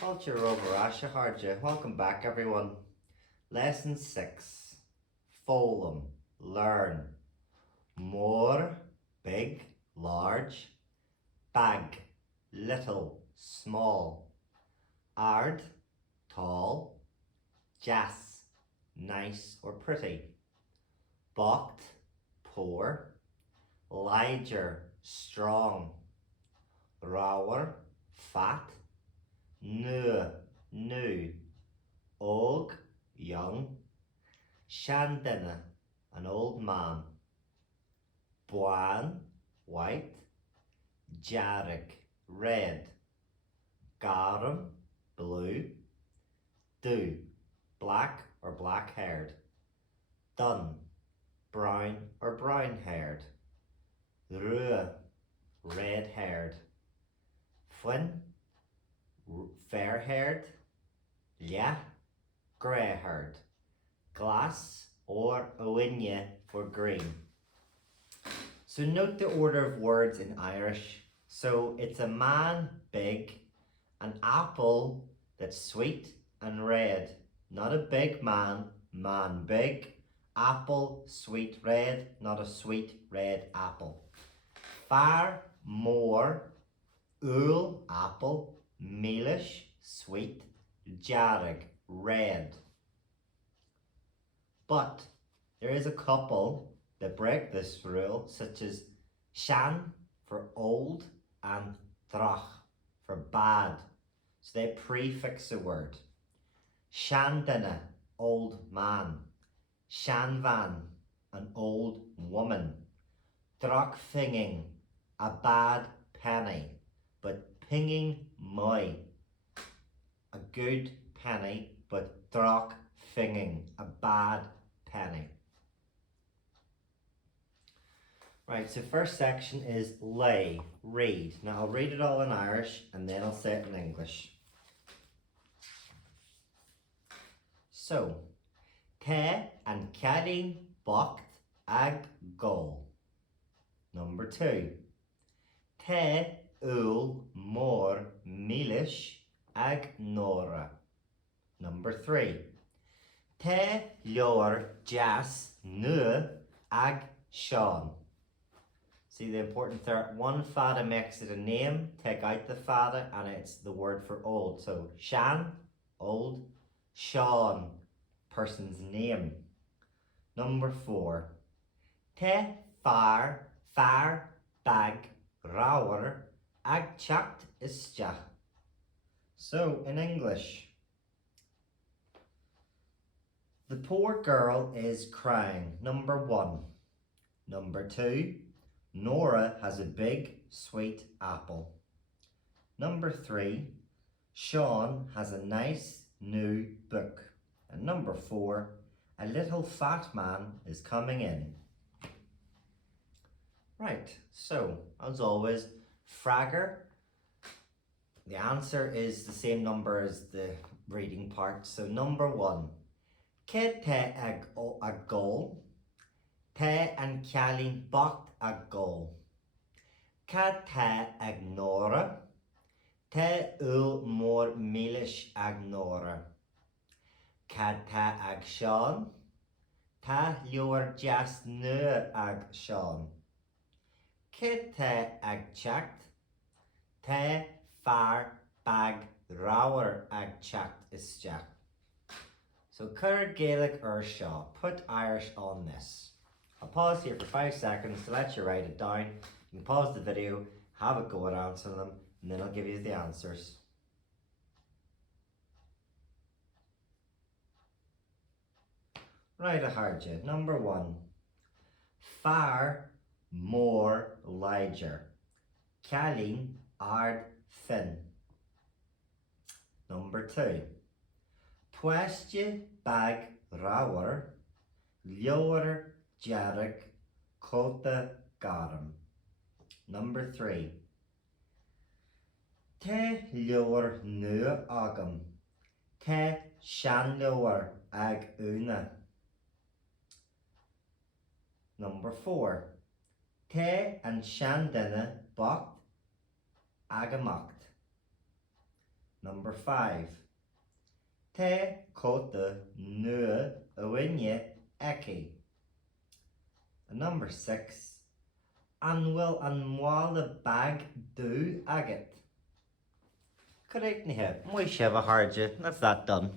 Culture over Asha Harja. Welcome back, everyone. Lesson 6. Folum. Learn. More. Big, large. Bag. Little, small. Ard. Tall. Jas. Nice or pretty. Bocht. Poor. Liger. Strong. Rauer. Fat. Nu, new. Og, young. Shandina, an old man. Buan, white. Jarek, red. Garum, blue. Du, black or black-haired. Dun, brown or brown-haired. Rua, red-haired. Fwyn, fair-haired. Lia, grey-haired. Glass or owinya for green. So note the order of words in Irish. So it's a man, big, an apple that's sweet and red. Not a big man, man big. Apple, sweet red, not a sweet red apple. Far, more. Ul, apple. Mealish, sweet. Jarrig, red. But there is a couple that break this rule, such as shan for old and drach for bad. So they prefix a word. Shandina, old man. Shanvan, an old woman. Drachfinging, a bad penny. But pinging moi, a good penny, but drach finging, a bad penny. Right, so first section is lay, read. Now I'll read it all in Irish and then I'll say it in English. So, te an ceadin bocht ag gol. Number 2. Te ul mór mílis ag nóra. Number 3. Te leor jas nu ag Sean. See the important third one fada makes it a name. Take out the fada and it's the word for old. So Shan, old. Sean, person's name. Number 4. Te far bag rauer ag chacht isja. So in English, the poor girl is crying. Number 1. Number 2, Nora has a big sweet apple. Number 3, Sean has a nice new book. And number 4, a little fat man is coming in. Right, so as always, Fragger, the answer is the same number as the reading part. So number 1, Ke te ag gol, te an cealin bocht ag gol. Ca te ag nóra, te ul mór mílis ag nóra. Ca te ag Sean, ta leor jas nu ag Sean. Ke te ag chacht, te far bag rauer ag chacht isja. So cur Gaelic or Shaw, put Irish on this. I'll pause here for 5 seconds to let you write it down. You can pause the video, have a go at answering them, and then I'll give you the answers. Right, Aharja. Number 1. Far, more, liger. Calin, ard, fin. Number 2. Twestje bag rauer, leor jarek, kota garum. Number 3. Te leor nu agam, te shan leor ag una. Number 4. Te an shandina bocht agamacht. Number 5. Te kota nua awinye eki. Number 6. Anwyl an mwala bag do agate. Correct ni here. Mwy sheva harja. That's that done.